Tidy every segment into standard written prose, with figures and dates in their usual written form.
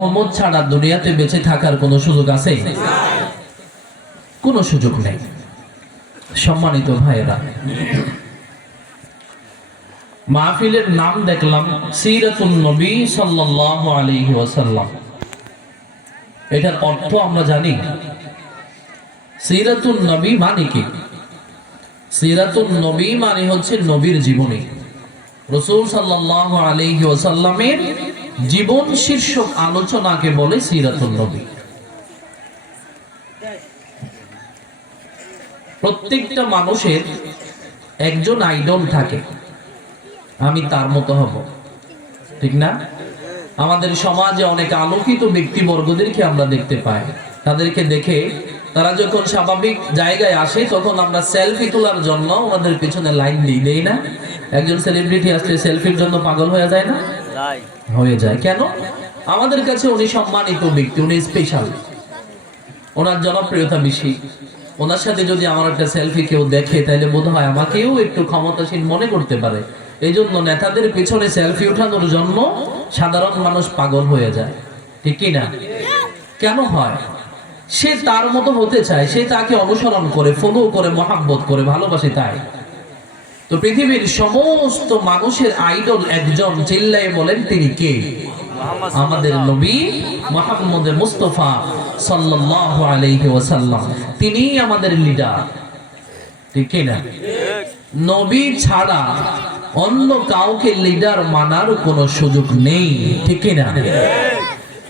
মোহাম্মদ ছাড়া দুনিয়াতে বেঁচে থাকার কোনো সুযোগ আছে? কোনো সুযোগ নেই। সম্মানিত ভাইয়েরা, মাহফিলের নাম দেখলাম সিরাতুন নবী সাল্লাল্লাহু আলাইহি ওয়াসাল্লাম। এটার অর্থ আমরা জানি। সিরাতুন নবী মানে কি? সিরাতুন নবী মানে হচ্ছে নবীর জীবনী। রাসূল সাল্লাল্লাহু আলাইহি ওয়াসাল্লামের জীবন শীর্ষক আলোচনাকে বলে সিরাতুন নবী। প্রত্যেকটা মানুষের একজন আইডল থাকে, আমি তার মতো হব, ঠিক না? আমাদের সমাজে অনেক আলোকিত ব্যক্তিবর্গদেরকে আমরা দেখতে পাই। তাদেরকে দেখে তারা যখন স্বাভাবিক জায়গায় আসে তখন আমরা সেলফি তোলার জন্য ওনাদের পিছনে লাইন দেই না? একজন সেলিব্রিটি আসলে সেলফির জন্য পাগল হয়ে যায় না? হয়ে যায়। কেন? আমাদের কাছে উনি সম্মানিত ব্যক্তি, উনি স্পেশাল, ওনার জনপ্রিয়তা বেশি। ওনার সাথে যদি আমার একটা সেলফি কেউ দেখে তাহলে বোধ হয় আমাকেও একটু ক্ষমতাসীন মনে করতে পারে। এই জন্য নেতাদের পিছনে সেলফি ওঠানোর জন্য সাধারণ মানুষ পাগল হয়ে যায়, ঠিক কি না? কেন হয়? সে তার মতো হতে চায়, সে তাকে অনুসরণ করে, ফলো করে, মহাব্বত করে, ভালোবাসে। তাই তো পৃথিবীর সমস্ত মানুষের আইডল একজন, চিল্লায়ে বলেন তিনি কে? আমাদের নবী মুহাম্মদ মুস্তাফা সাল্লাল্লাহু আলাইহি ওয়াসাল্লাম। তিনি আমাদের লিডার, ঠিক কি না? নবী ছাড়া অন্য কাউকে লিডার মানার কোনো সুযোগ নেই, ঠিক কি না?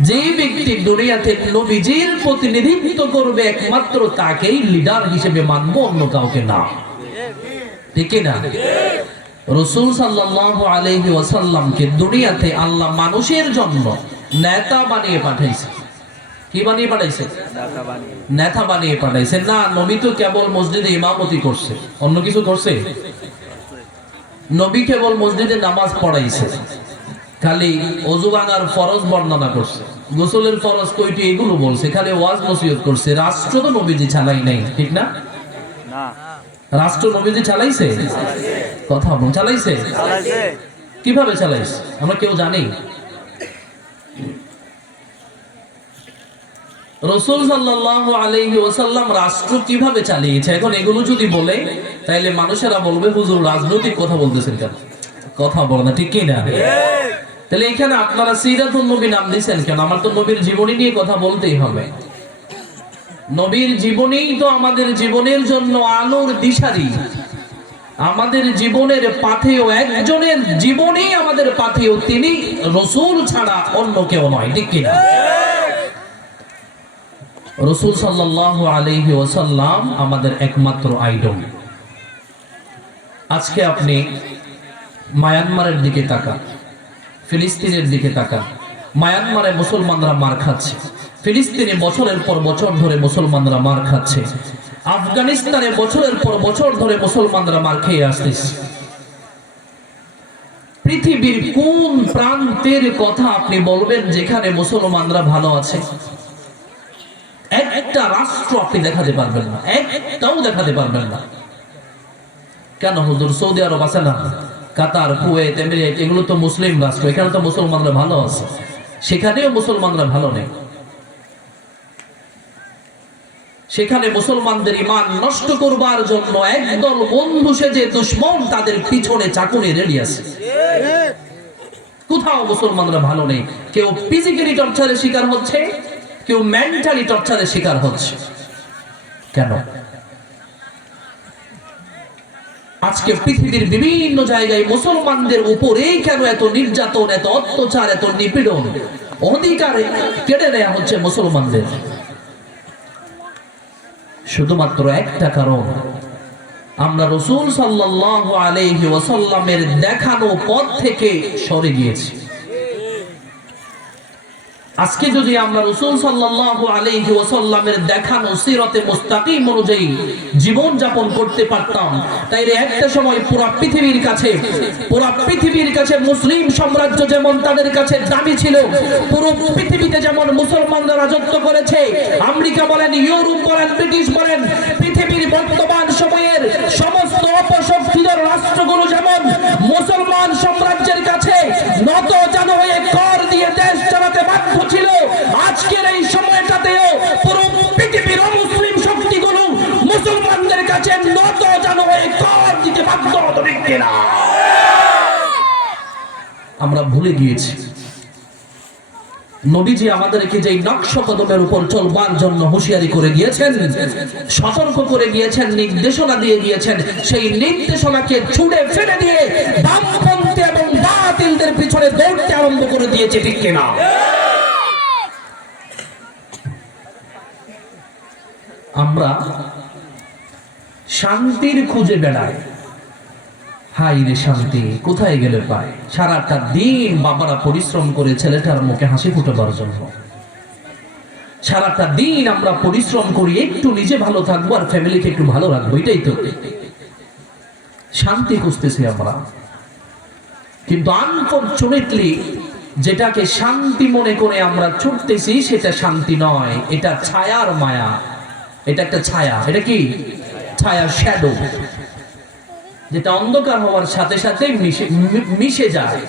যে ব্যক্তি দুনিয়াতে নবীজির প্রতিনিধিত্ব করবে একমাত্র তাকেই লিডার হিসেবে মানবো, অন্য কাউকে না, ঠিক কি না? রাসূল সাল্লাল্লাহু আলাইহি ওয়াসাল্লামকে দুনিয়াতে আল্লাহ মানুষের জন্য নেতা বানিয়ে পাঠাইছে। কি বানিয়ে পাঠাইছে? নেতা বানিয়ে পাঠাইছে। না, নবী তো কেবল মসজিদে ইমামতি করছে, অন্য কিছু করছে? নবী কেবল মসজিদে নামাজ পড়াইছে, খালি ওযু ভাঙার ফরজ বর্ণনা করছে, গোসলের ফরজ কয়টি এগুলো বলছে, খালি ওয়াজ নসিহত করছে। রাষ্ট্র তো নবীজি চালাই নাই, ঠিক না? না, রাষ্ট্র নবীজি চালাইছে? কথা বলুন, চালাইছে? কিভাবে চালাইছে আমরা কেউ জানি? রাসূল সাল্লাল্লাহু আলাইহি ওয়াসাল্লাম রাষ্ট্র কিভাবে চালিয়েছে, এখন এগুলো যদি বলে তাহলে মানুষেরা বলবে হুজুর রাজনৈতিক কথা বলতেছেন কেন? কথা বলে না, ঠিক কি না? তাহলে এখানে আপনারা সিরাতুন নবী নাম দিয়েছেন কেন? আমার তো নবীর জীবনী নিয়ে কথা বলতেই হবে। নবীর জীবনেই তো আমাদের জীবনের জন্য আলোর দিশারি, আমাদের জীবনের পাথেয়, একজনের জীবনেই আমাদের পাথেয়, তিনি রাসূল ছাড়া অন্য কেউ নয়, ঠিক কি না? রাসূল সাল্লাল্লাহু আলাইহি ওয়াসাল্লাম আমাদের একমাত্র আইডল। আজকে আপনি মায়ানমারের দিকে তাকান, ফিলিস্তিনের দিকে তাকান। মায়ানমারে মুসলমানরা মার খাচ্ছে, ফিলিস্তিনে বছরের পর বছর ধরে মুসলমানরা মার খাচ্ছে, আফগানিস্তানে বছরের পর বছর ধরে মুসলমানরা মার খেয়ে আসতেছে। পৃথিবীর কোন প্রান্তের কথা আপনি বলবেন যেখানে মুসলমানরা ভালো আছে? একটা রাষ্ট্র আপনি দেখাতে পারবেন না, একটাও দেখাতে পারবেন না। কেন হুজুর? সৌদি আরব আছে না, কাতার, কুয়েত, এমিরেট, এগুলো তো মুসলিম রাষ্ট্র, এখানে তো মুসলমানরা ভালো আছে, সেখানেও মুসলমানরা ভালো নেই। সেখানে মুসলমানদের ঈমান নষ্ট করবার জন্য একদল বন্ধু সেজে দুশমন তাদের পিছনে চাকুনে রেডি আছে। কোথাও মুসলমানরা ভালো নেই। কেউ ফিজিক্যালি টর্চারের শিকার হচ্ছে, কেউ মেন্টালি টর্চারের শিকার হচ্ছে। কেন? আজকে পৃথিবীর বিভিন্ন জায়গায় মুসলমানদের উপরে কেন এত নির্যাতন, এত অত্যাচার, এত নিপীড়ন, অধিকার কেড়ে নেওয়া হচ্ছে মুসলমানদের? শুধুমাত্র একটা কারণ, আমরা রাসূল সাল্লাল্লাহু আলাইহি ওয়াসাল্লামের দেখানো পথ থেকে সরে গিয়েছি। আজকে যদি আমরা রাসূল সাল্লাল্লাহু আলাইহি ওয়াসাল্লামের দেখানো সিরাতে মুস্তাকিম অনুযায়ী জীবন যাপন করতে পারতাম, তাইলে একটা সময় পুরো পৃথিবীর কাছে মুসলিম সাম্রাজ্য যেমন তাদের কাছে দামি ছিল, পুরো পৃথিবীতে যেমন মুসলমানরা রাজত্ব করেছে, আমেরিকা বলেন, ইউরোপ বলেন, ব্রিটিশ বলেন, পৃথিবীর বর্তমান সময়ের সমস্ত অপশক্তিধর রাষ্ট্রগুলো যেমন মুসলমান সাম্রাজ্যের কাছে নত জানো হয়ে কর দিয়ে দেশ চালাতে বাধ্য ছিল, আমরা ভুলে গিয়েছি। নবীজি আমাদেরকে যে নকশা কদমের উপর চলবার জন্য হুঁশিয়ারি করে গিয়েছেন, সতর্ক করে গিয়েছেন, নির্দেশনা দিয়ে গিয়েছেন, সেই নির্দেশনাকে ছুঁড়ে ফেলে দিয়ে বামপন্থী এবং বাতিলদের পিছনে দৌড়তে আরম্ভ করে দিয়েছে, ঠিক কিনা? আমরা শান্তির খুঁজে বেড়াই। হাই রে শান্তি কোথায় গেলে পায়? সারাটা দিন বাবারা পরিশ্রম করে ছেলেটার মুখে হাসি ফুটাবার জন্য, সারাটা দিন আমরা পরিশ্রম করি একটু নিজে ভালো থাকবো আর ফ্যামিলিকে একটু ভালো রাখবো, এটাই তো শান্তি খুঁজতেছি আমরা। কিন্তু আনফরচুনেটলি যেটাকে শান্তি মনে করে আমরা ছুটতেছি সেটা শান্তি নয়, এটা ছায়ার মায়া। এটা একটা ছায়া। এটা কি ছায়া? শ্যাডো, যেটা অন্ধকার হওয়ার সাথে সাথে মিশে যায়,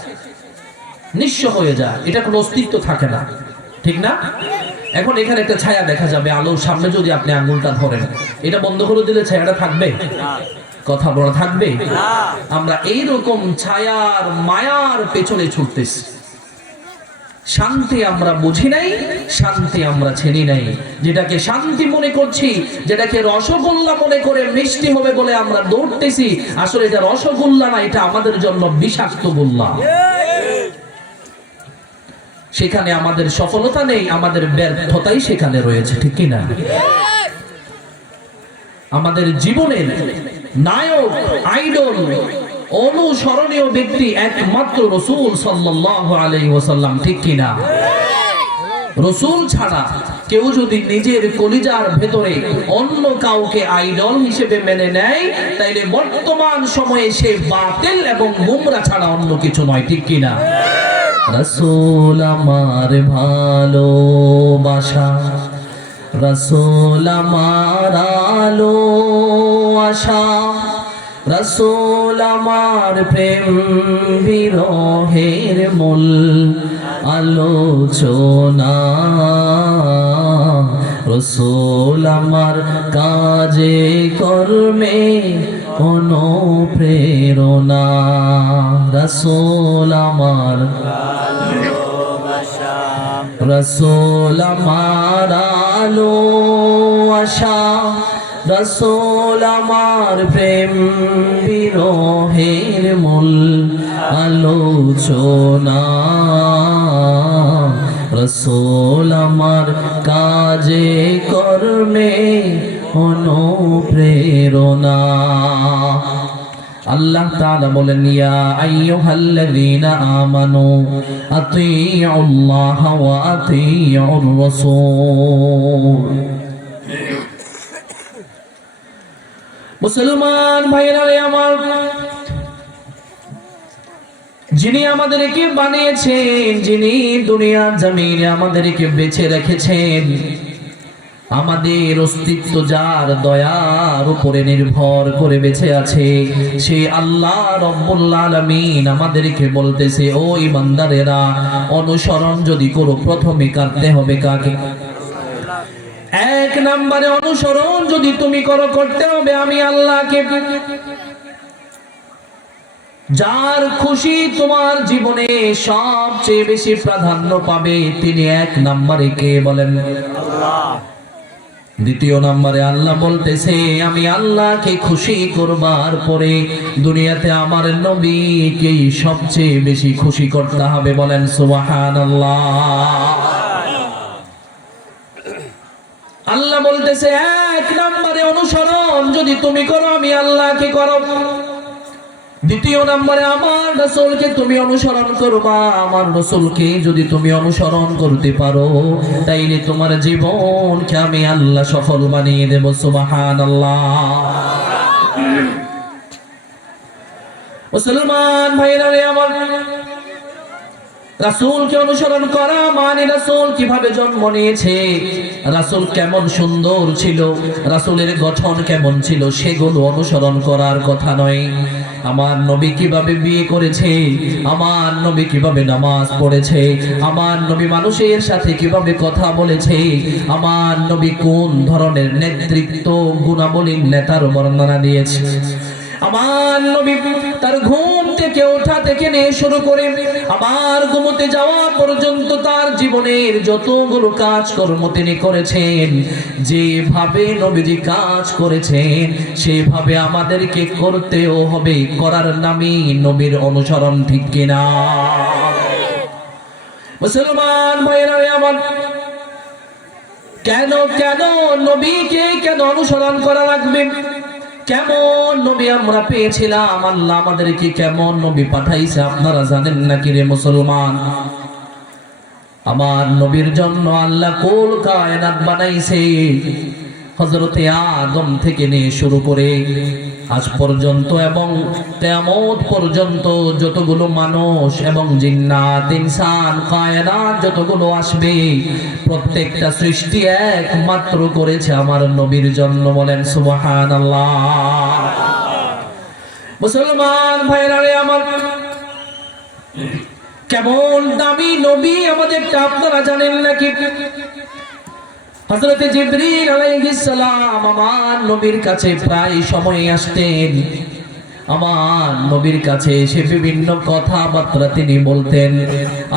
নিঃস্ব হয়ে যায়, এটা কোনো অস্তিত্ব থাকে না, ঠিক না? এখন এখানে একটা ছায়া দেখা যাবে, আলোর সামনে যদি আপনি আঙ্গুলটা ধরেন, এটা বন্ধ করে দিলে ছায়াটা থাকবে? কথা বলা থাকবে? আমরা এইরকম ছায়ার মায়ার পেছনে ছুটতেছি। শান্তি আমরা বুঝি নাই, শান্তি আমরা চিনি নাই। যেটাকে শান্তি মনে করছি, যেটাকে রসগোল্লা মনে করে মিষ্টি হবে বলে আমরা দৌড়তেছি, আসলে এটা রসগোল্লা না, এটা আমাদের জন্য বিষাক্ত গোল্লা। সেখানে আমাদের সফলতা নেই, আমাদের ব্যর্থতাই সেখানে রয়েছে, ঠিক কিনা? আমাদের জীবনের নায়ক, আইডল, অনুসরণীয় ব্যক্তি একমাত্র রাসূল সাল্লাল্লাহু আলাইহি ওয়াসাল্লাম, ঠিক কিনা? রাসূল ছাড়া কেউ যদি নিজের কলিজার ভেতরে অন্য কাউকে আইডল হিসেবে মেনে নেয়, তাইলে বর্তমান সময়ে সে বাতিল এবং গোমরা ছাড়া অন্য কিছু নয়, ঠিক কিনা? রাসূল আমার ভালোবাসা, রাসূল আমার আলো আশা, রাসূল আমার প্রেম বিরহের মূল আলোচনা, রাসূল আমার কাজে কর্মে অনুপ্রেরণা, রাসূল আমার ভালোবাসা, রাসূল আমার আলো আশা, রাসূল আমার প্রেম বিরহের মূল আলোচনা, রাসূল আমার কাজে কর্মে অনুপ্রেরণা। আল্লাহ তাআলা বলেন, ইয়া আইয়ুহাল্লাযীনা আমানু আতিউল্লাহ ওয়া আতিউর রাসূল। মুসলমান ভাইরা আমার, যিনি আমাদেরকে বানিয়েছেন, যিনি দুনিয়ার জমিনে আমাদেরকে বেঁচে রেখেছেন, আমাদের অস্তিত্ব যার দয়ার উপরে নির্ভর করে বেঁচে আছে, সেই আল্লাহ রব্বুল আলামিন আমাদেরকে বলতেছে, ও ইমানদারেরা, অনুসরণ যদি করো প্রথমে কাটতে হবে কাকে? এক নম্বরে অনুসরণ যদি তুমি করো, করতে হবে আমি আল্লাহকে। যার খুশি তোমার জীবনে সবচেয়ে বেশি প্রাধান্য পাবে, তিনি এক নম্বরে কে বলেন? আল্লাহ। দ্বিতীয় নম্বরে আল্লাহ বলতেছে, আমি আল্লাহকে খুশি করবার পরে দুনিয়াতে আমার নবীকে সবচেয়ে বেশি খুশি করতে হবে, বলেন সুবহানাল্লাহ। আল্লাহ বলতেছে, এক নম্বরে অনুসরণ যদি তুমি করো, আমি আল্লাহকে করো। দ্বিতীয় নম্বরে আমার রাসূলকে তুমি অনুসরণ করবা। আমার রাসূলকে যদি তুমি অনুসরণ করতে পারো, তাইলে তোমার জীবনকে আমি আল্লাহ সফল বানিয়ে দেব, সুবহানাল্লাহ। মুসলমান ভাইরা আমার, রাসূলকে অনুসরণ করা মানে রাসূল কিভাবে জন্ম নিয়েছে, রাসূল কেমন সুন্দর ছিল, রাসূলের গঠন কেমন ছিল, সেগুলো অনুসরণ করার কথা নয়। আমার নবী কিভাবে বিয়ে করেছে, আমার নবী কিভাবে নামাজ পড়েছে, আমার নবী মানুষের সাথে কিভাবে কথা বলেছে, আমার নবী কোন ধরনের নেতৃত্ব গুণাবলীর নেতার বর্ণনা দিয়েছে, আমার নবী তার ঘুম থেকে ওঠা থেকে নিয়ে শুরু করে আবার ঘুমোতে যাওয়া পর্যন্ত তার জীবনের যতগুলো কাজকর্ম তিনি করেছেন, যেভাবে নবীজি কাজ করেছেন সেভাবে আমাদেরকে করতেও হবে। করার নামই নবীর অনুসরণ, ঠিক কিনা? মুসলমান ভাইরা আমার, কেন কেন নবীকে কেন অনুসরণ করা লাগবে? কেমন নবী আমরা পেয়েছিলাম? আল্লাহ আমাদেরকে কেমন নবী পাঠাইছে আপনারা জানেন নাকি রে মুসলমান? আমার নবীর জন্য আল্লাহ কুল কায়নাত বানাইছে। হযরতে আদম থেকে নিয়ে শুরু করে আজ পর্যন্ত এবং কিয়ামত পর্যন্ত যতগুলো মানুষ এবং জিন্নাত ইনসান কায়নাত যতগুলো আসবে, প্রত্যেকটা সৃষ্টি একমাত্র করেছে আমার নবীর জন্য। বলেন সুবহানাল্লাহ। মুসলমান ভাইরা আমার, কেমন দামি নবী আমাদেরটা আপনারা জানেন নাকি? হযরত জিবরিল আলাইহিস সালাম আমার নবীর কাছে প্রায় সময় আসতেন। আমার নবীর কাছে এসে বিভিন্ন কথাবার্তা তিনি বলতেন।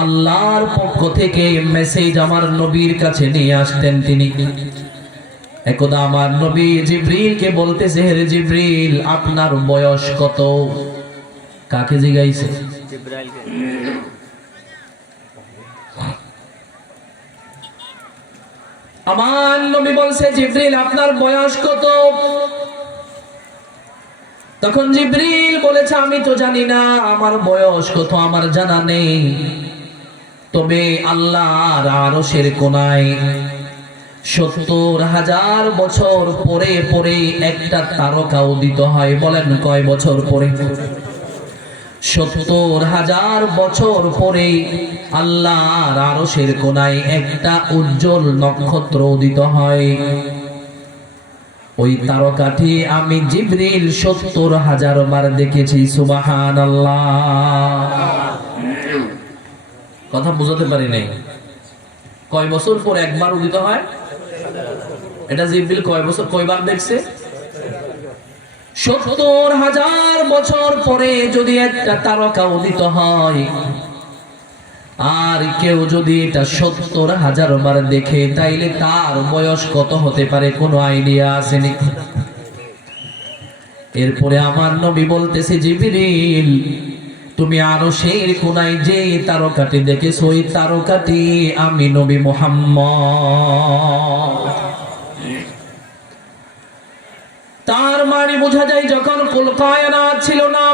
আল্লাহর পক্ষ থেকে মেসেজ আমার নবীর কাছে নিয়ে আসতেন তিনি। একদা আমার নবী জিবরিলকে বলতেছে, হে জিবরিল, আপনার বয়স কত? কাকে জিজ্ঞাসা? জিবরাইলকে। আমার নবী বলছে, জিবরিল আপনার বয়স কত? তখন জিবরিল বলেছে, আমি তো জানি না আমার বয়স কত, আমার জানা নেই। তবে আল্লাহর আরশের কোণায় ৭০,০০০ বছর পরে পরে একটা তারকা উদিত হয়। বলেন কয় বছর পরে? ৭০,০০০ বছর পরে আল্লাহর আরশের কোণায় একটা উজ্জ্বল নক্ষত্র উদিত হয়। ওই তারকাটি আমি জিবরিল ৭০,০০০ বার দেখেছি। সুবহানাল্লাহ। কথা বুঝাতে পারি নাই। কয় বছর পর একবার উদিত হয়? এটা জিবরিল কয় বছর কয়বার দেখছে? ৭০,০০০ বছর পরে যদি একটা তারকা উদিত হয়, আর কেউ যদি এটা ৭০,০০০ বার দেখে, তাইলে তার বয়স কত হতে পারে? কোনো আইডিয়া আছে নাকি? এরপরে আমার নবী বলতেছে, জিবরিল তুমি আরশের কোণায় যে তারকাটি দেখেছো, ওই তারকাটি আমি নবী মুহাম্মদ। তার মানে বোঝা যায়, যখন কুল কায়নাত ছিল না,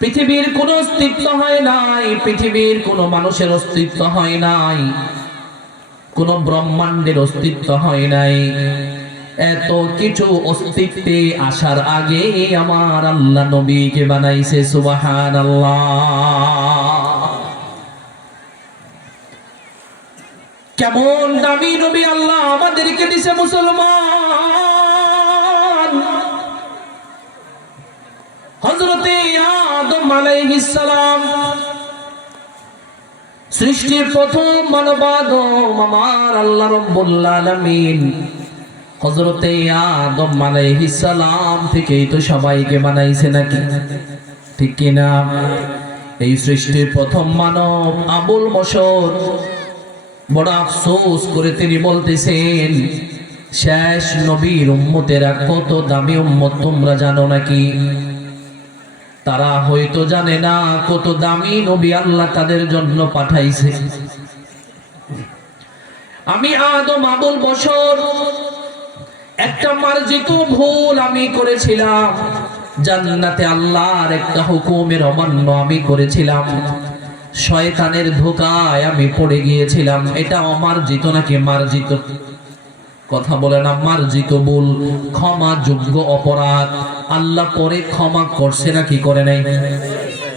পৃথিবীর কোনো অস্তিত্ব হয় নাই, পৃথিবীর কোনো মানুষের অস্তিত্ব হয় নাই, কোনো ব্রহ্মাণ্ডের অস্তিত্ব হয় নাই, এত কিছু অস্তিত্বে আসার আগে আমার আল্লাহ নবীকে বানাইছে। সুবহানাল্লাহ। কেমন দামি নবী আল্লাহ আমাদেরকে দিছে মুসলমান। হযরতে আদম আলাইহিস সালাম সৃষ্টির প্রথম মানব আদম, আমার আল্লাহ রাব্বুল আলামিন হযরতে আদম আলাইহিস সালাম থেকেই তো সবাইকে বানাইছে নাকি? ঠিক কি না? এই সৃষ্টির প্রথম মানব আবুল বশর বড় আফসোস করে তিনি বলতেছেন, শেষ নবীর উম্মতেরা কত দামি উম্মত তোমরা জানো নাকি? তারা হয়তো জানে না কত দামি নবী আল্লাহ তাদের জন্য পাঠাইছে। আমি আদম আবুল বশর একটা মার্জিত ভুল আমি করেছিলাম। জান্নাতে আল্লাহর একটা হুকুমের অমান্য আমি করেছিলাম। শয়তানের ধোঁকায় আমি পড়ে গিয়েছিলাম। এটা অমার্জিত নাকি মার্জিত? কথা বলে না। মার্জিত ভুল, ক্ষমা যোগ্য অপরাধ। আল্লাহ পরে ক্ষমা করছে নাকি করে নাই?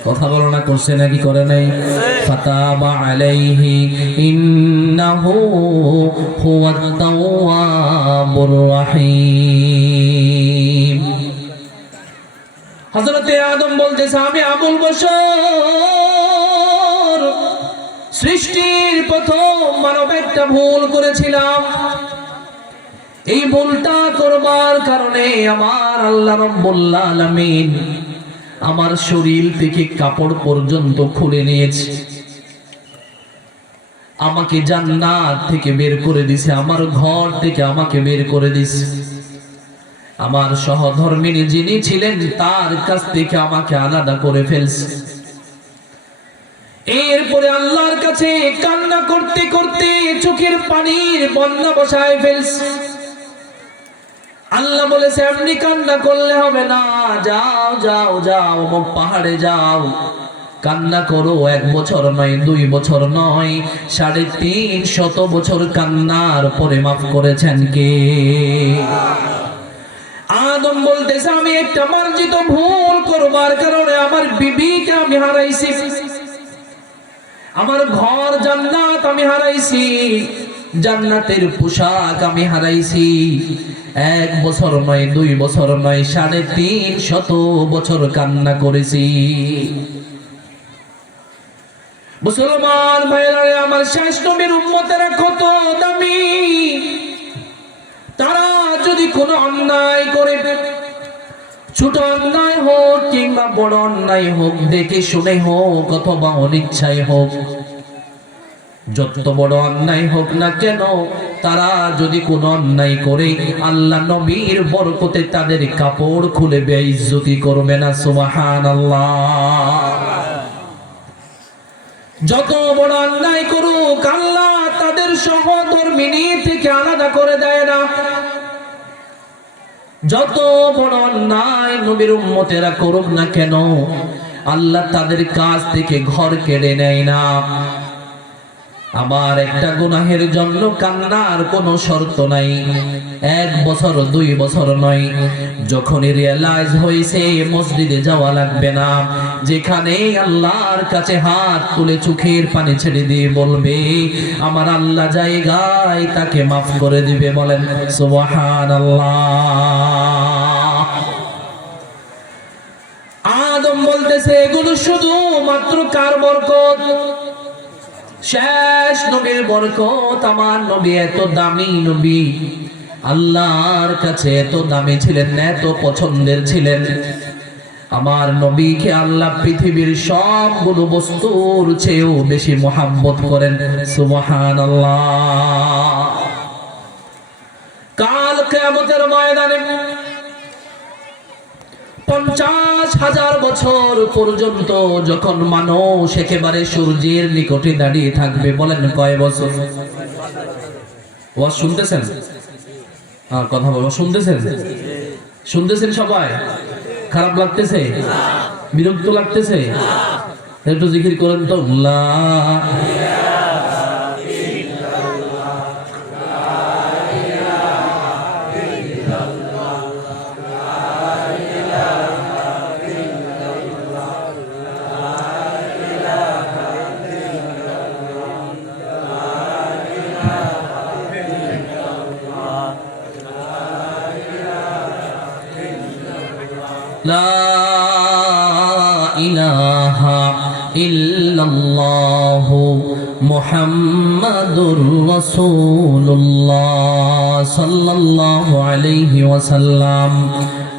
কথা বলো না, করছে নাকি করে নাই? ফাতাবা আলাইহি ইন্নাহু হুয়াত তাওয়াবুর রহিম। হযরতে আদম বলতেছে, আমি আবুল বশর সৃষ্টির প্রথম মানব একটা ভুল করেছিলাম। এই ভুলটা করবার কারণে আমার আল্লাহ রাব্বুল আলামিন আমার শরীর থেকে কাপড় পর্যন্ত খুলে নিয়েছে, আমাকে জান্নাত থেকে বের করে দিছে, আমার ঘর থেকে আমাকে বের করে দিছে, আমার সহধর্মিণী যিনি ছিলেন তার কাছ থেকে আমাকে আলাদা করে ফেলছে। এরপরে আল্লাহর কাছে কান্না করতে করতে চোখের পানির বন্যা বসায় ফেলছে। আল্লাহ বলেছে এমনি কান্না করলে হবে না, যাও যাও যাও অমুক পাহাড়ে যাও, কান্না করো। 1 বছর নয়, 2 বছর নয়, 350 বছর কান্নার পরে মাফ করেছেন কে? আদম বলতেছে আমি একটা মার্জিত ভুল করবার কারণে আমার বিবিকে আমি হারাইছি, আমার ঘর জান্নাত আমি হারাইছি, জান্নাতের পোশাক আমি হারাইছি। 1 বছর নয়, 2 বছর নয়, 350 বছর কান্না করেছি। মুসলমান ভাইরা, আমার শেষ নবীর উম্মতেরা কত দামি। তারা যদি কোনো অন্যায় করে, ছোট অন্যায় হোক কিংবা বড় অন্যায় হোক, দেখে শুনে হোক অথবা অনিচ্ছায় হোক, যত বড় অন্যায় হোক না কেন, তারা যদি কোনো অন্যায় করে, আল্লাহ নবীর বরকতে তাদের কাপড় খুলে বেইজ্জতি করবে না। সুবহানাল্লাহ। যত বড় অন্যায় করুক, আল্লাহ তাদের সহধর্মিণী থেকে আলাদা করে দেয় না। যত বড় অন্যায় নবীর উম্মতেরা করুক না কেন, আল্লাহ তাদের কাছ থেকে ঘর কেড়ে নেয় না। আমার একটা গুনাহের জন্য কান্নার কোনো শর্ত নাই, 1 বছর 2 বছর নয়। যখনই রিয়ালাইজ হয়েছে মসজিদে যাওয়া লাগবে না, যেখানে আল্লাহর কাছে হাত তুলে চোখের পানি ছেড়ে দিয়ে বলবে আমার আল্লাহ জায়গায়, তাকে মাফ করে দিবে। বলেন সুবহানাল্লাহ। আদম বলতেছে এগুলো শুধু মাত্র কার বরকত? শেষ নবীর বরকত। আমার নবী এত দামি নবী, আল্লাহর কাছে এত দামি ছিলেন, এত পছন্দের ছিলেন। আমার নবীকে আল্লাহ পৃথিবীর সবগুলো বস্তুর চেয়েও বেশি মহব্বত করেন। সুবহানাল্লাহ। কাল কিয়ামতের ময়দানে 50,000 বছর পর্যন্ত যখন মানুষ একেবারে সূর্যের নিকটে দাঁড়িয়ে থাকবে, বলেন কয় বছর? ওয়াজ শুনতেছেন? কথা বলবো, শুনতেছেন? শুনতেছেন সবাই? খারাপ লাগতেছে? বিরক্ত লাগতেছে? একটু জিকির করেন তো। লা ইলাহা ইল্লাল্লাহু মুহাম্মাদুর রাসূলুল্লাহ সাল্লাল্লাহু আলাইহি ওয়াসাল্লাম।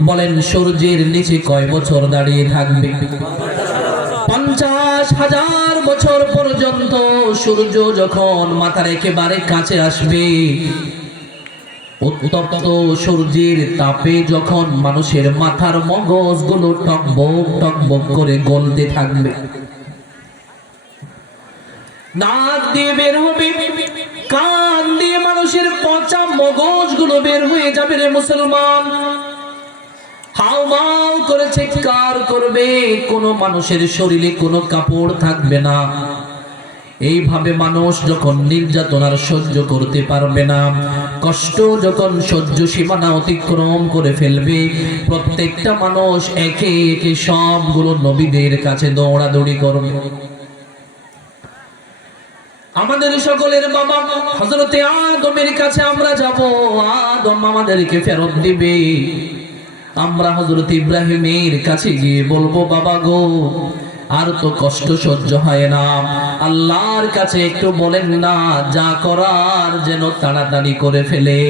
বলেন সূর্যের নিচে কয় বছর দাঁড়িয়ে থাকবে? 50,000 বছর পর্যন্ত। সূর্য যখন মাথার একেবারে কাছে আসবে, উত্তপ্ত সূর্যের তাপে যখন মানুষের মাথার মগজগুলো টকবক টকবক করে গলতে থাকবে, নাক দিয়ে বের হবে, কান দিয়ে মানুষের পচা মগজগুলো বের হয়ে যাবে। রে মুসলমান, হাউমাউ করে চিৎকার করবে, কোনো মানুষের শরীরে কোনো কাপড় থাকবে না। এইভাবে মানুষ যখন নির্যাতনার সহ্য করতে পারবে না, কষ্ট যখন সহ্য সীমানা অতিক্রম করে ফেলবে, প্রত্যেকটা মানুষ একে একে সবগুলো নবীদের কাছে দৌড়াদৌড়ি করবে। আমাদের সকলের বাবা হযরতে আদমের কাছে আমরা যাব, আদম আমাদেরকে ফেরত দিবে। আমরা হযরত ইব্রাহিমের কাছে গিয়ে বলবো বাবা গো, আর তো কষ্ট সহ্য হয় না, আল্লাহর কাছে একটু বলেন না, যা করার যেন তাড়াতাড়ি করে ফেলে।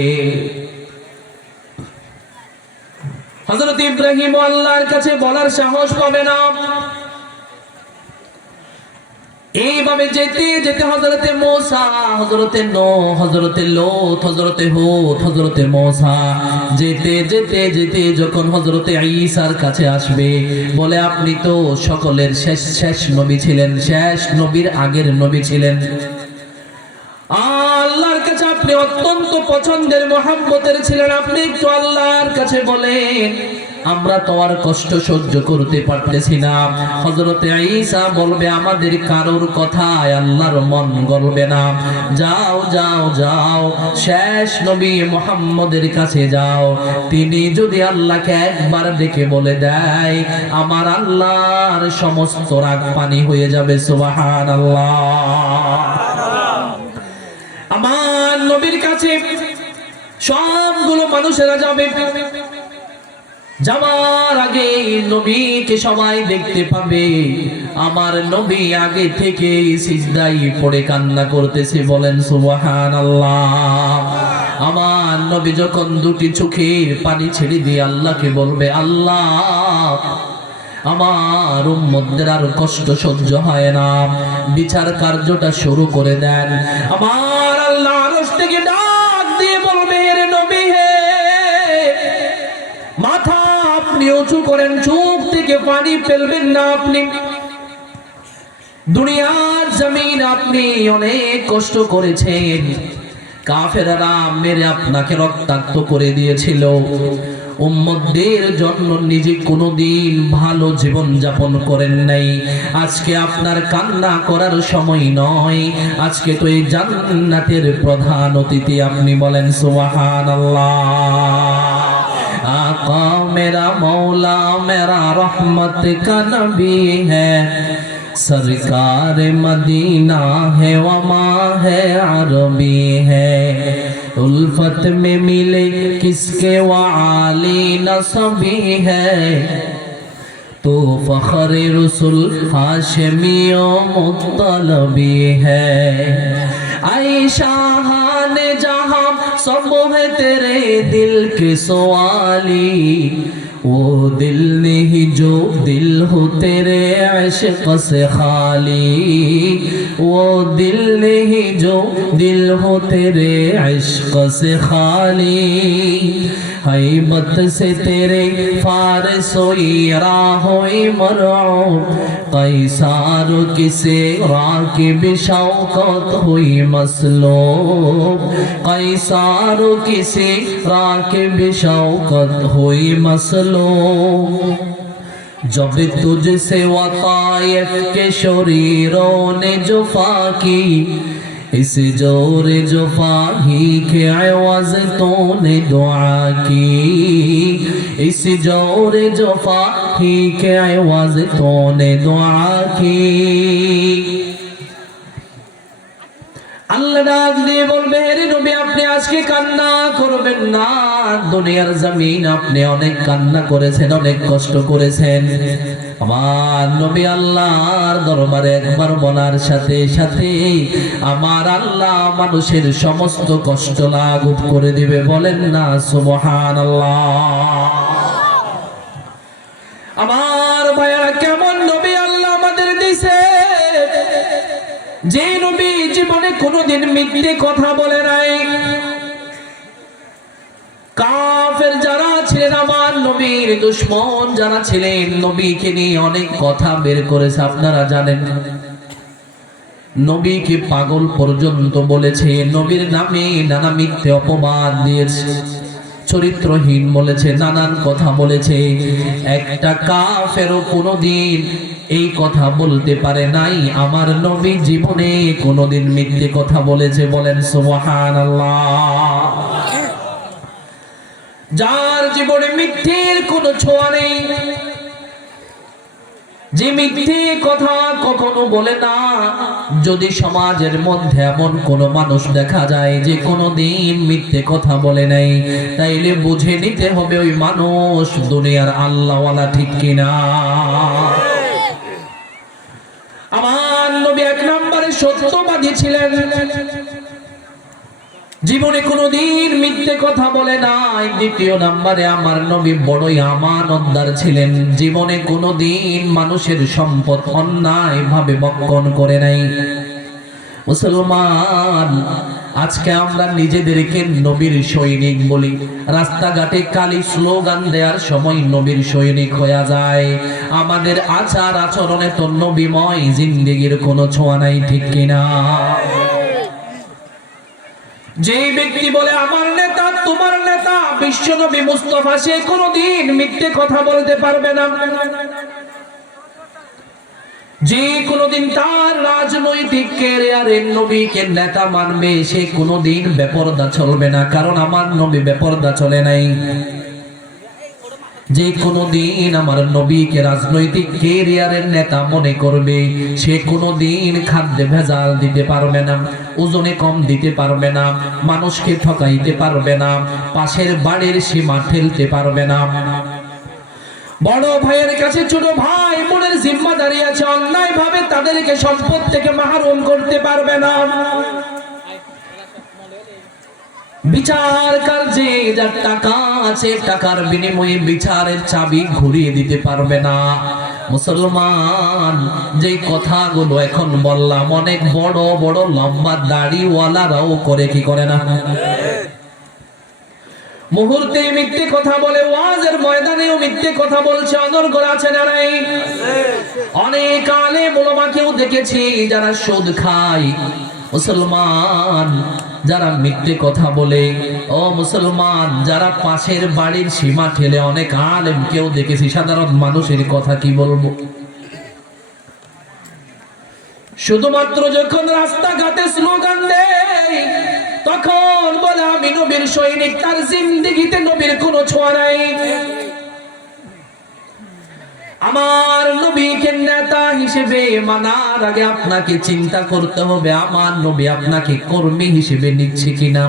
হযরত ইব্রাহিম আল্লাহর কাছে বলার সাহস পাবে না। এইভাবে যেতে যেতে হযরতে মূসা, হযরতে নূহ, হযরতে লূত, হযরতে হুদ, হযরতে মূসা যেতে যেতে যেতে যখন হযরতে ঈসার কাছে আসবে, বলে আপনি তো সকলের শেষ নবী ছিলেন, শেষ নবীর আগের নবী ছিলেন। আল্লাহর কাছে আপনি অত্যন্ত পছন্দের মহব্বতের ছিলেন। আপনি একটু আল্লাহর কাছে বলেন, আমরা তো আর কষ্ট সহ্য করতে পারতেছি না। হযরতে ঈসা বলবে, আমাদের কারোর কথায় আল্লাহর মন গলবে না। যাও যাও যাও, শেষ নবী মুহাম্মদের কাছে যাও। তিনি যদি আল্লাহকে একবার ডেকে বলে দেয়, আমার আল্লাহর সমস্ত রাগ পানি হয়ে যাবে। সুবহানাল্লাহ। আমার নবীর কাছে সবগুলো মানুষেরা যাবে। যাওয়ার আগে নবীকে সবাই দেখতে পাবে। আমার নবী আগে থেকে সিজদায় পড়ে কান্না করতেছে, বলেন সুবহানাল্লাহ। আমার নবী যখন দুটি চোখের পানি ছেড়ে দিয়ে আল্লাহকে বলবে, আল্লাহ আমার উম্মতদের আর কষ্ট সহ্য হয় না, বিচার কার্যটা শুরু করে দেন। আমার আল্লাহ আরশ থেকে ডাক দিয়ে বলবে, রে নবী হে, মাথা আপনি উঁচু করেন, চোখ থেকে পানি ফেলবেন না। আপনি দুনিয়ার জমিন আপনি অনেক কষ্ট করেছেন, কাফেররা মেরে আপনাকে রক্তাক্ত করে দিয়েছিল। উম্মতদের জন্য নিজে কোনোদিন ভালো জীবন যাপন করেন নাই। আজকে আপনার কান্না করার সময় নয়, আজকে তো এই জান্নাতের প্রধান অতিথি আপনি, বলেন সুবহানাল্লাহ। आका मेरा मौला मेरा रहमत का नबी है, सरकार मदीना है वमा है अरबी है, उल्फत में मिले किसके वाली नसबी है, तो फखरे रसूल हाशमियो मुत्तलबी है। आयशा ने जहां सब है तेरे दिल के सवाली, वो दिल नहीं जो दिल हो तेरे इश्क से खाली, वो दिल नहीं जो दिल हो तेरे इश्क से खाली, हैबत से तेरे फारस राहोई मरओ, कैसार किसे राकिब शौकत हुई मसलूब, कैसार किसे राकिब शौकत हुई मसलूब, जब तुझसे वताइफ के शरीरों ने जुफा की, इस जोर जुफा ही के आवाज तूने दुआ की, इस जोर जुफा ही के आवाज तूने दुआ की। আল্লাহ ডাক দিয়ে বলবে, হে নবী আপনি আজকে কান্না করবেন না। দুনিয়ার জমিন আপনি অনেক কান্না করেছেন, অনেক কষ্ট করেছেন। আমার নবী আল্লাহর দরবারে একবার বলার সাথে সাথে আমার আল্লাহ মানুষের সমস্ত কষ্ট লাঘব করে দিবে, বলেন না সুবহানাল্লাহ। আমার ভাইয়া, কেমন নবী আল্লাহ আমাদের দিছে, যে নবী জীবনে কোনোদিন মিথ্যে কথা বলে নাই। কাফের যারা ছিলেন, আমার নবীর দুশমন যারা ছিলেন, নবীকে নিয়ে অনেক কথা বের করেছে, আপনারা জানেন। নবীকে পাগল পর্যন্ত বলেছে, নবীর নামে নানা মিথ্যে অপবাদ দিয়েছে, চরিত্রহীন বলেছে, নানান কথা বলেছে। একটা কাফেরও কোনোদিন এই কথা বলতে পারে নাই আমার নবী জীবনে কোনোদিন মিথ্যে কথা বলেছে, বলেন সুবহানাল্লাহ। যার জীবনে মিথ্যের কোনো ছোঁয়া নেই, যে মিথ্যে কথা কখনো বলে না, যদি সমাজের মধ্যে এমন কোন মানুষ দেখা যায় যে কোনোদিন মিথ্যে কথা বলে নাই, তাইলে বুঝে নিতে হবে ওই মানুষ দুনিয়ার আল্লাহওয়ালা, ঠিক কিনা? আমার নবী এক নম্বরে সত্যবাদী ছিলেন। জীবনে কোনোদিন মিথ্যে কথা বলে নাই। দ্বিতীয় নম্বরে আমার নবী বড়ই আমানতদার ছিলেন। জীবনে কোনোদিন মানুষের সম্পদ অন্যায় ভাবে বক্ষণ করে নাই। মুসলমান, আজকে আমরা নিজেদেরকে নবীর সৈনিক বলি, রাস্তাঘাটে কালি স্লোগান দেওয়ার সময় নবীর সৈনিক হয়ে যায়। আমাদের আচার আচরণে তো নবীময় জিন্দেগির কোনো ছোঁয়া নাই, ঠিক কিনা? যে ব্যক্তি বলে আমার নেতা তোমার নেতা বিশ্বনবী মুস্তাফা, সে কোনোদিন মিথ্যে কথা বলতে পারবে না। যে কোনোদিন তার রাজনৈতিক ক্যারিয়ারের নবীকে নেতা মানবে, সে কোনোদিন বেপরদা চলবে না, কারণ আমার নবী বেপরদা চলে নাই। যে কোনোদিন আমার নবীকে রাজনৈতিক ক্যারিয়ারের নেতা মনে করবে, সে কোনোদিন খাদ্যে ভেজাল দিতে পারবে না, ওজনে কম দিতে পারবে না, মানুষকে ঠকাইতে পারবে না, পাশের বাড়ির সীমা ঠেলতে পারবে না। বড় ভাইয়ের কাছে ছোট ভাই বোনের জিম্মাদারি আছে, অন্যায় ভাবে তাদেরকে সম্পদ থেকে মাহরুম করতে পারবে না। বিচার কার্যে যার টাকা আছে, টাকার বিনিময়ে বিচারের চাবি ঘুরিয়ে দিতে পারবে না। মুসলমান, যে কথাগুলো এখন বললাম অনেক বড় বড় লম্বা দাড়িওয়ালারাও করে, কি করে না? মুহূর্তে মিথ্যে কথা বলে, ওয়াজের ময়দানেও মিথ্যে কথা বলছে, অনর্গল আছে না নাই? অনেক আলেম ওলামাকেও দেখেছি যারা সুদ খায়। মুসলমান, যারা মিথ্যে কথা বলে, ও মুসলমান, যারা পাশের বাড়ির সীমা ঠেলে, অনেক আলেমকেও দেখেছি। সাধারণ মানুষের কথা কি বলবো? শুধুমাত্র যখন রাস্তাঘাটে স্লোগান দেয় তখন বলে আমি নবীর সৈনিক, তার জিন্দেগিতে নবীর কোনো ছোঁয়া নাই। আমার নবীকে নেতা হিসেবে মানার আগে আপনাকে চিন্তা করতে হবে আমার নবী আপনাকে কর্মী হিসেবে নিচ্ছে কিনা।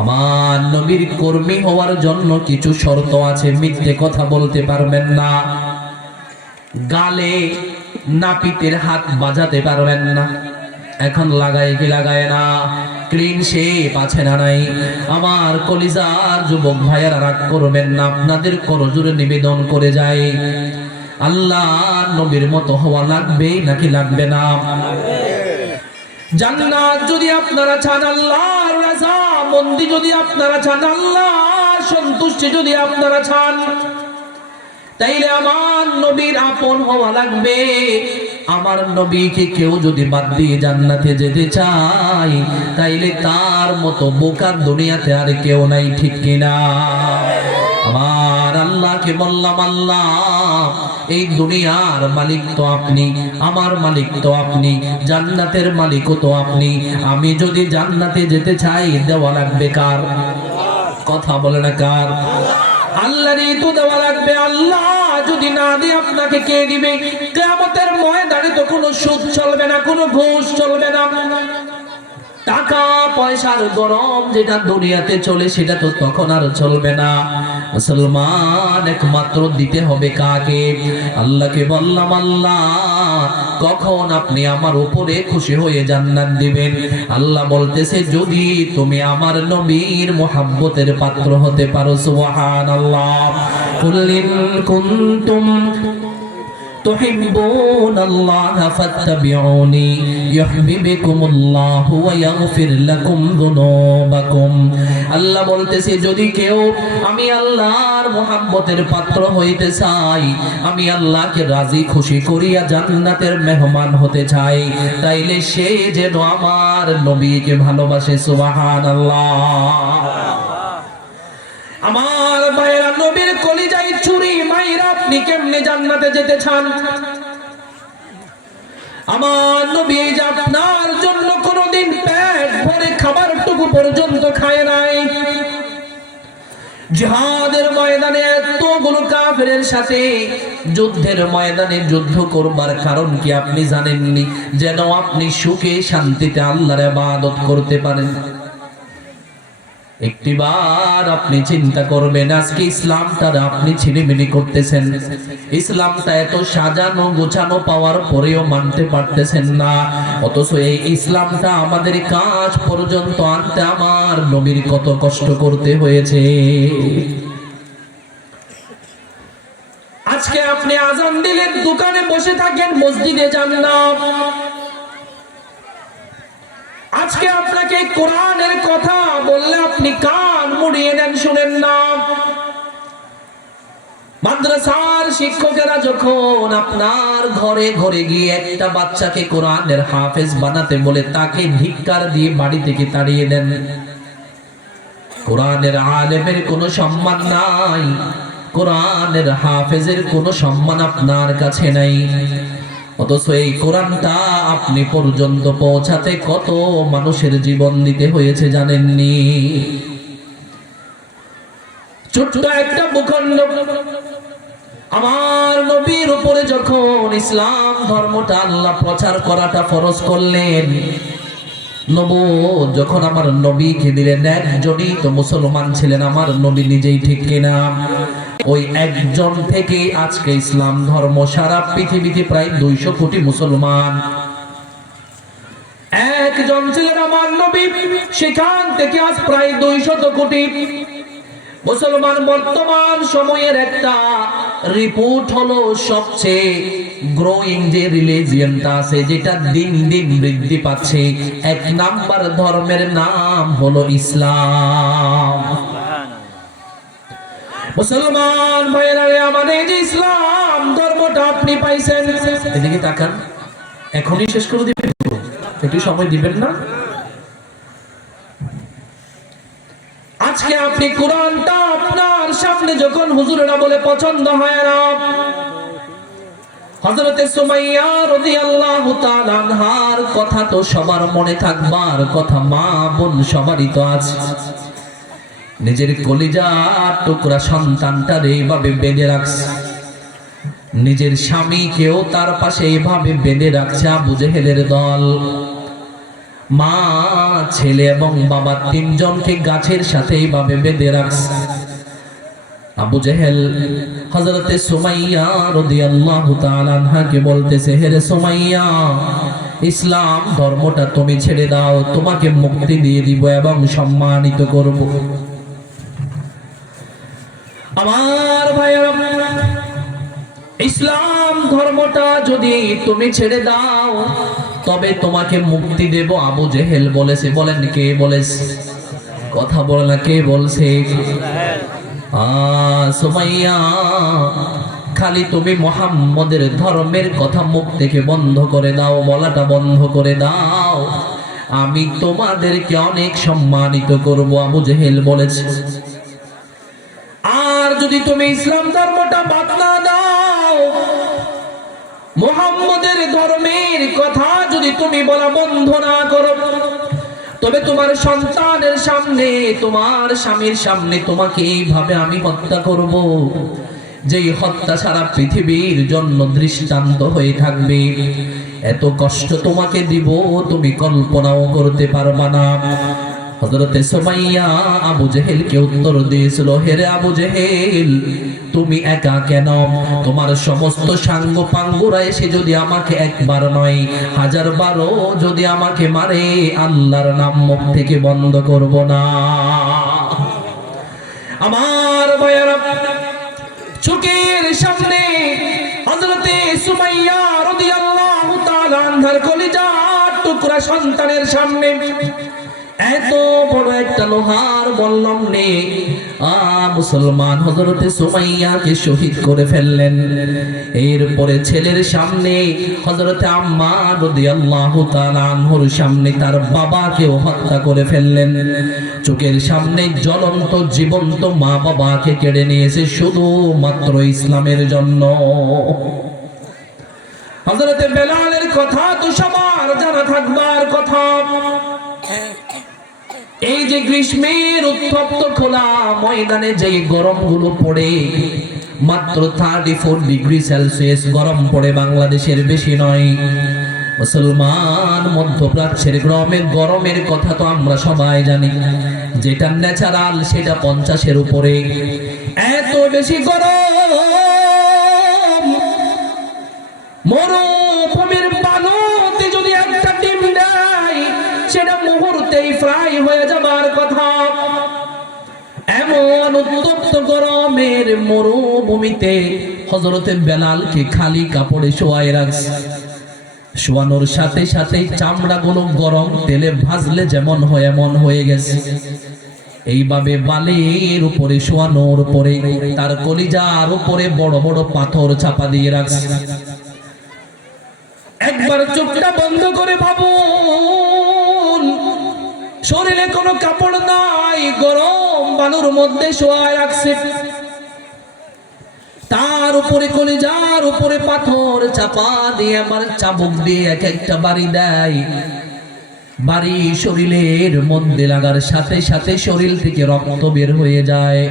আমার নবীর কর্মী হওয়ার জন্য কিছু শর্ত আছে। মিথ্যে কথা বলতে পারবেন না, গালে নাপিতের হাত বাজাতে পারবেন না। এখন লাগায় কি লাগায় না? ক্লিন শেপ আছে না নাই? আমার কলিজার যুবক ভাইয়ারা রাগ করবেন না, আপনাদের করজোরে নিবেদন করে যায়, আল্লাহ নবীর মতো হওয়া লাগবে নাকি লাগবে না? জান্নাত যদি আপনারা চান, আল্লাহর রাজা মন্দি যদি আপনারা চান, আল্লাহর সন্তুষ্টি যদি আপনারা চান, তাইলে আমার নবীর আপন হওয়া লাগবে। আমার নবীকে কেউ যদি বাদ দিয়ে জান্নাতে যেতে চায়, তাইলে তার মতো বোকা দুনিয়াতে আর কেউ নাই, ঠিক কিনা? আমার আল্লাহকে বললাম, আল্লাহ এই দুনিয়ার মালিক তো আপনি, আমার মালিক তো আপনি, জান্নাতের মালিকও তো আপনি। আমি যদি জান্নাতে যেতে চাই, দেওয়া লাগবে কার? কথা বলে না কার? আল্লাহরই তো দেওয়া লাগবে। আল্লাহ যদি না দিয়ে আপনাকে কে দিবে? কিয়ামতের ময়দানে তো কোনো সুদ চলবে না, কোনো ঘুষ চলবে না। টাকা পয়সার গরম যেটা দুনিয়াতে চলে, সেটা তো তখন আর চলবে না। মুসলমান, একমাত্র দিতে হবে কাকে? আল্লাহকে বললাম, আল্লাহ কখন আপনি আমার উপরে খুশি হয়ে জান্নাত দিবেন? আল্লাহ বলতেছে, যদি তুমি আমার নবীর মুহাব্বতের পাত্র হতে পারো। সুবহানাল্লাহ। কুল ইন কুনতুম تحبون الله فاتبعوني يحببكم الله ويغفر لكم ذنوبكم। আল্লাহ বলতেছে, যদি কেউ আমি আল্লাহর মুহাব্বতের পাত্র হইতে চাই, আমি আল্লাহকে রাজি খুশি করিয়া জান্নাতের মেহমান হতে চাই, তাইলে সে যেন আমার নবীকে ভালোবাসে। সুবহানাল্লাহ। আমার ভাইরা, নবীর কলিজায় ছুরি মাইরা আপনি কেমনে জান্নাতে যেতে চান? আমার নবী যে আপনার জন্য কোনোদিন পেট ভরে খাবারটুকু পর্যন্ত খায় নাই। জিহাদের ময়দানে এতগুলো কাফেরের সাথে যুদ্ধের ময়দানে যুদ্ধ করবার কারণ কি আপনি জানেননি? যেন আপনি সুখে শান্তিতে আল্লাহর ইবাদত করতে পারেন। একটিবার আপনি চিন্তা করবেন, আজকে ইসলামটা আপনি ছিনিমিনি করতেছেন, ইসলামটা এত সাজানো গোছানো পাওয়ার পরেও মানতে পারতেছেন না, অথচ এই ইসলামটা আমাদের কাজ পর্যন্ত আনতে আমার নবীর কত কষ্ট করতে হয়েছে। আজকে আপনি আজান দিলেন, দোকানে বসে থাকেন, মসজিদে যান না। আজকে আপনাকে কোরআনের কথা বললে আপনি কান মুড়িয়ে নেন, শুনেন না। মাদ্রাসার শিক্ষকেরা যখন আপনার ঘরে ঘরে গিয়ে একটা বাচ্চাকে কোরআনের হাফেজ বানাতে বলে তাকে ধিক্কার দিয়ে বাড়ি থেকে তাড়িয়ে দেন। কোরআনের আলেমের কোনো সম্মান নাই, কোরআনের হাফেজের কোনো সম্মান আপনার কাছে নাই, অথচ এই কোরআনটা আপনি পর্যন্ত পৌঁছাতে কত মানুষের জীবন দিতে হয়েছে জানেননি? ছোট্ট একটা ভূখণ্ড আমার নবীর উপরে যখন ইসলাম ধর্মটা আল্লাহ প্রচার করাটা ফরজ করলেন, নবুয়ত যখন আমার নবীকে দিলেন, একজনই তো মুসলমান ছিলেন, আমার নবী নিজেই, ঠিক কিনা? ওই একজন থেকে আজকে ইসলাম ধর্ম সারা পৃথিবীতে প্রায় 200 কোটি মুসলমান। একজন ছিলেন আমার নবী, সেখান থেকে আজ প্রায় 200 কোটি মুসলমান। বর্তমান সময়ের একটা রিপোর্ট হলো সবচেয়ে গ্রোয়িং যে রিলিজিয়নটা আছে, যেটা দিন দিন বৃদ্ধি পাচ্ছে, 1 নাম্বার ধর্মের নাম হলো ইসলাম। মুসলমান ভাইরা আমাদের যে ইসলাম ধর্মটা আপনি পাইছেন, এদিকে তাকান, এখনই শেষ করে দিবেন, একটু সময় দিবেন না? আজকে আপনি কোরআনটা আপনার সামনে যখন হুজুরেরা বলে পছন্দ হয় না, হযরতে সুমাইয়া রাদিয়াল্লাহু তাআলা আনহার কথা তো সবার মনে থাকবার কথা, মা বোন সবারই তো আছে। নিজের কলিজার টুকরা সন্তানটারে এইভাবে বেঁধে রাখছে, নিজের স্বামীকেও তার পাশে এইভাবে বেঁধে রাখছে আবু জেহেলের দল। মা, ছেলে এবং বাবা 3 জনকে গাছের সাথে এইভাবে বেঁধে রাখছে। আবু জেহেল হযরতে সুমাইয়া রাদিয়াল্লাহু তাআলা আনহাকে বলতেছে, হে রে সুমাইয়া, ইসলাম ধর্মটা তুমি ছেড়ে দাও, তোমাকে মুক্তি দিয়ে দিব এবং সম্মানিত করব। আমার ভাইরা, ইসলাম ধর্মটা যদি তুমি ছেড়ে দাও তবে তোমাকে মুক্তি দেব, আবু জেহেল বলেছে। বলেন কে বলেছে? কথা বলে না, কে বলছে? সুমাইয়া, খালি তুমি মুহাম্মদের ধর্মের কথা মুখ থেকে বন্ধ করে দাও, বলাটা বন্ধ করে দাও, আমি তোমাদেরকে অনেক সম্মানিত করব, আবু জেহেল বলেছে। আর যদি তুমি ইসলাম ধর্মটা বাদ না দাও, মুহাম্মদের ধর্মের কথা যদি তুমি বলা বন্ধ না করো, তবে তোমার সন্তানের সামনে, তোমার স্বামীর সামনে তোমাকে এইভাবে আমি হত্যা করব, যেই হত্যা সারা পৃথিবীর জন্য দৃষ্টান্ত হয়ে থাকবে। এত কষ্ট তোমাকে দিব তুমি কল্পনাও করতে পারবা না। হযরতে সুমাইয়া আবু জেহেলকে উত্তর দিয়েছিল, হে রে আবু জেহেল, তুমি একা কেন? তোমার সমস্ত সাঙ্গ পাঙ্গুরা এসে যদি আমাকে একবার নয় 1000 বারও যদি আমাকে মারে, আল্লাহর নাম মুখ থেকে বন্ধ করব না। আমার ভাইয়েরা, চোখের সামনে হযরতে সুমাইয়া রাদিয়াল্লাহু তাআলা আনহার কলিজার টুকরা সন্তানের সামনে এত বড় একটা লোহার বল্লম নিয়ে মুসলমান হযরতে সুমাইয়াকে শহীদ করে ফেললেন। এরপরে ছেলের সামনে হযরতে আম্মার রাদিয়াল্লাহু তাআলা আনহুর সামনে তার বাবাকেও হত্যা করে ফেললেন। চোখের সামনে জ্বলন্ত জীবন্ত মা বাবাকে কেড়ে নিয়েছে শুধুমাত্র ইসলামের জন্য। হযরতে বেলালের কথা তো সবার জানা থাকবার কথা। এই যে গ্রীষ্মের উত্তপ্ত খোলা ময়দানে যে গরম গুলো পড়ে, মাত্র 34 ডিগ্রি সেলসিয়াস গরম পড়ে, বাংলাদেশের বেশি নয়। মুসলমান, মধ্যপ্রাচ্যের গরমের কথা তো আমরা সবাই জানি, যেটা ন্যাচারাল সেটা 50-এর উপরে। এত বেশি গরম, মরুভূমির বালুতে যদি একটা ডিম দেয় সেটা মুহূর্তেই ফ্রাই হয়ে যাবার কথা। এমন উত্তপ্ত গরমের মরুভূমিতে হযরতে বেলালকে খালি কাপড়ে শোয়ায় রাখছে। শোয়ানোর সাথে সাথে চামড়াগুলো গরম তেলে ভাজলে যেমন হয় এমন হয়ে গেছে। এইভাবে বালির উপরে শোয়ানোর পরে তার কলিজার উপরে বড় বড় পাথর চাপা দিয়ে রাখছে। একবার চোখটা বন্ধ করে ভাবুন, শরীরে কোনো কাপড় নাই, গরম বালুর মধ্যে শোয়ায় রাখছে, তার উপরে কলিজার উপরে পাথর চাপা দিয়ে আমার চাবুক দিয়ে এক একটা বাড়ি দেয়। বাড়ি শরীরের মধ্যে লাগার সাথে সাথে শরীর থেকে রক্ত বের হয়ে যায়।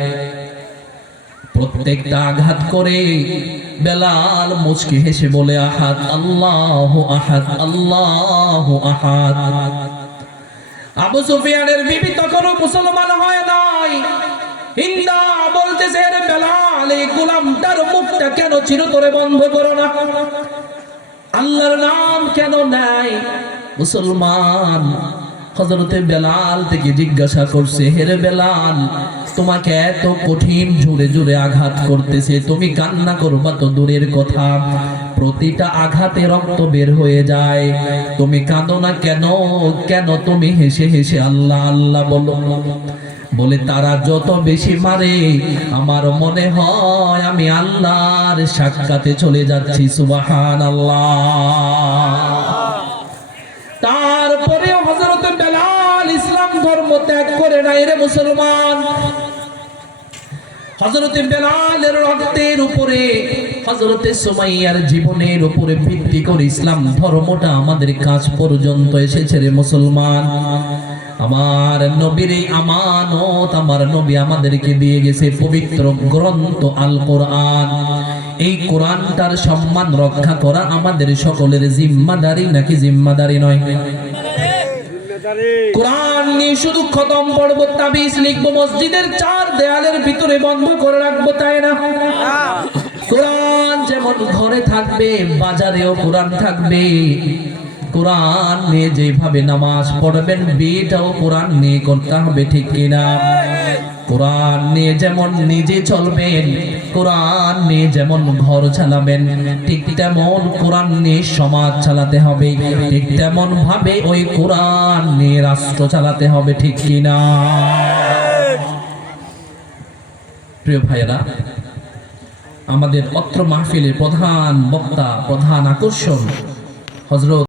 প্রত্যেকটা আঘাত করে বেলাল মুচকি হেসে বলে, আহাদ, আল্লাহু আহাদ, আল্লাহু আহাদ। আবু সুফিয়ানের বিবি তখনও মুসলমান হয় নাই। হিন্দা বলতেছে, রে বেলাল, এই গোলামটার মুখটা কেন চিরতরে বন্ধ করো না? আল্লাহর নাম কেন নাই? মুসলমান হযরতে বেলাল থেকে জিজ্ঞাসা করছে, হে রে বেলাল, তোমাকে এত কঠিন জোরে জোরে আঘাত করতেছে, তুমি কান্না করবা তো দূরের কথা, প্রতিটা আঘাতে রক্ত বের হয়ে যায়, তুমি কাঁদো না কেন? কেন তুমি হেসে হেসে আল্লাহ আল্লাহ বলো? বলে, তারা যত বেশি মারে আমার মনে হয় আমি আল্লাহর সাক্ষাতে চলে যাচ্ছি। সুবহানাল্লাহ। তারপরেও হযরত বেলাল ইসলাম ধর্ম ত্যাগ করে নাই রে মুসলমান। হযরত বেলালের রক্তের উপরে, হযরত সুমাইয়ার জীবনের উপরে ভিত্তি করে ইসলাম ধর্মটা আমাদের কাছ পর্যন্ত এসেছে রে মুসলমান। আমার নবীর এই আমানত আমার নবী আমাদেরকে দিয়ে গেছে পবিত্র গ্রন্থ আল কোরআন। এই কোরআনটার সম্মান রক্ষা করা আমাদের সকলের জিম্মাদারি, নাকি জিম্মাদারি নয়? কোরআন নিয়ে শুধু খতম পড়বো, তাবিজ লিখবো, মসজিদের 4 দেয়ালের ভিতরে বন্ধ করে রাখবো, তাই না? কোরআন যেমন ঘরে থাকবে, বাজারেও কোরআন থাকবে। কোরআন নিয়ে যেভাবে নামাজ পড়বেন, বিয়েটাও কোরআন নিয়ে করতে হবে, ঠিক কিনা? কোরআন নিয়ে যেমন নিজে চলবেন, কোরআন নিয়ে যেমন ঘর চালাবেন, ঠিক তেমন কোরআন নিয়ে সমাজ চালাতে হবে, ঠিক তেমন ভাবে ওই কোরআন নিয়ে রাষ্ট্র চালাতে হবে, ঠিক কিনা? প্রিয় ভাইয়েরা, আমাদের অত্র মাহফিলের প্রধান বক্তা, প্রধান আকর্ষণ হযরত